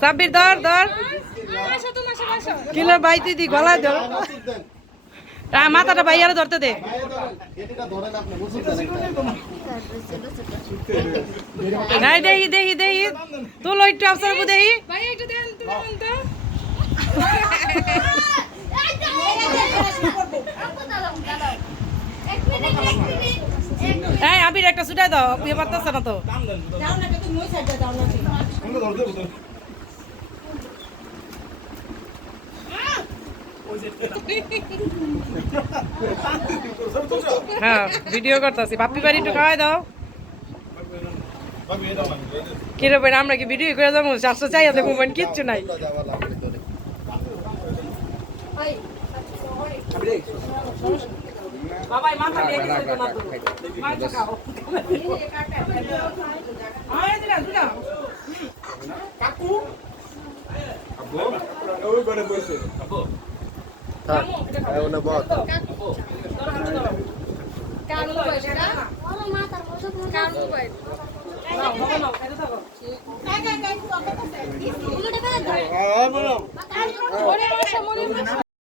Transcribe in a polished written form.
সাব্বির ধর ধর কিলো বাইতে দি গলা ধর মাথাটা ভাইয়ারে ধরতে দে নাই দেখি দেখি দেখি তুলো একটু আফসার দেখি এই আবির একটা ছুটাই দাও বিয়ে পারতেছে না তো হ্যাঁ ভিডিও করতেছি বাপ্পি বাড়ি একটু খাওয়াই দাও কিরকম আমরা কি ভিডিও করে যাবো 400 চাই আছে মোবাইল কিচ্ছু নাই বাবাই মাথা দিয়ে কিছু না তো মাথা খাও আয় দিলা দিলা কাকু আব্বু ওই করে বসে আব্বু আয় ওনা বল কাকু বসা ওর মাথা বসে কাকু বসা নাও নাও খাইতে থাকো কাকা কাকা কত আছে উল্টে ফেলে দাও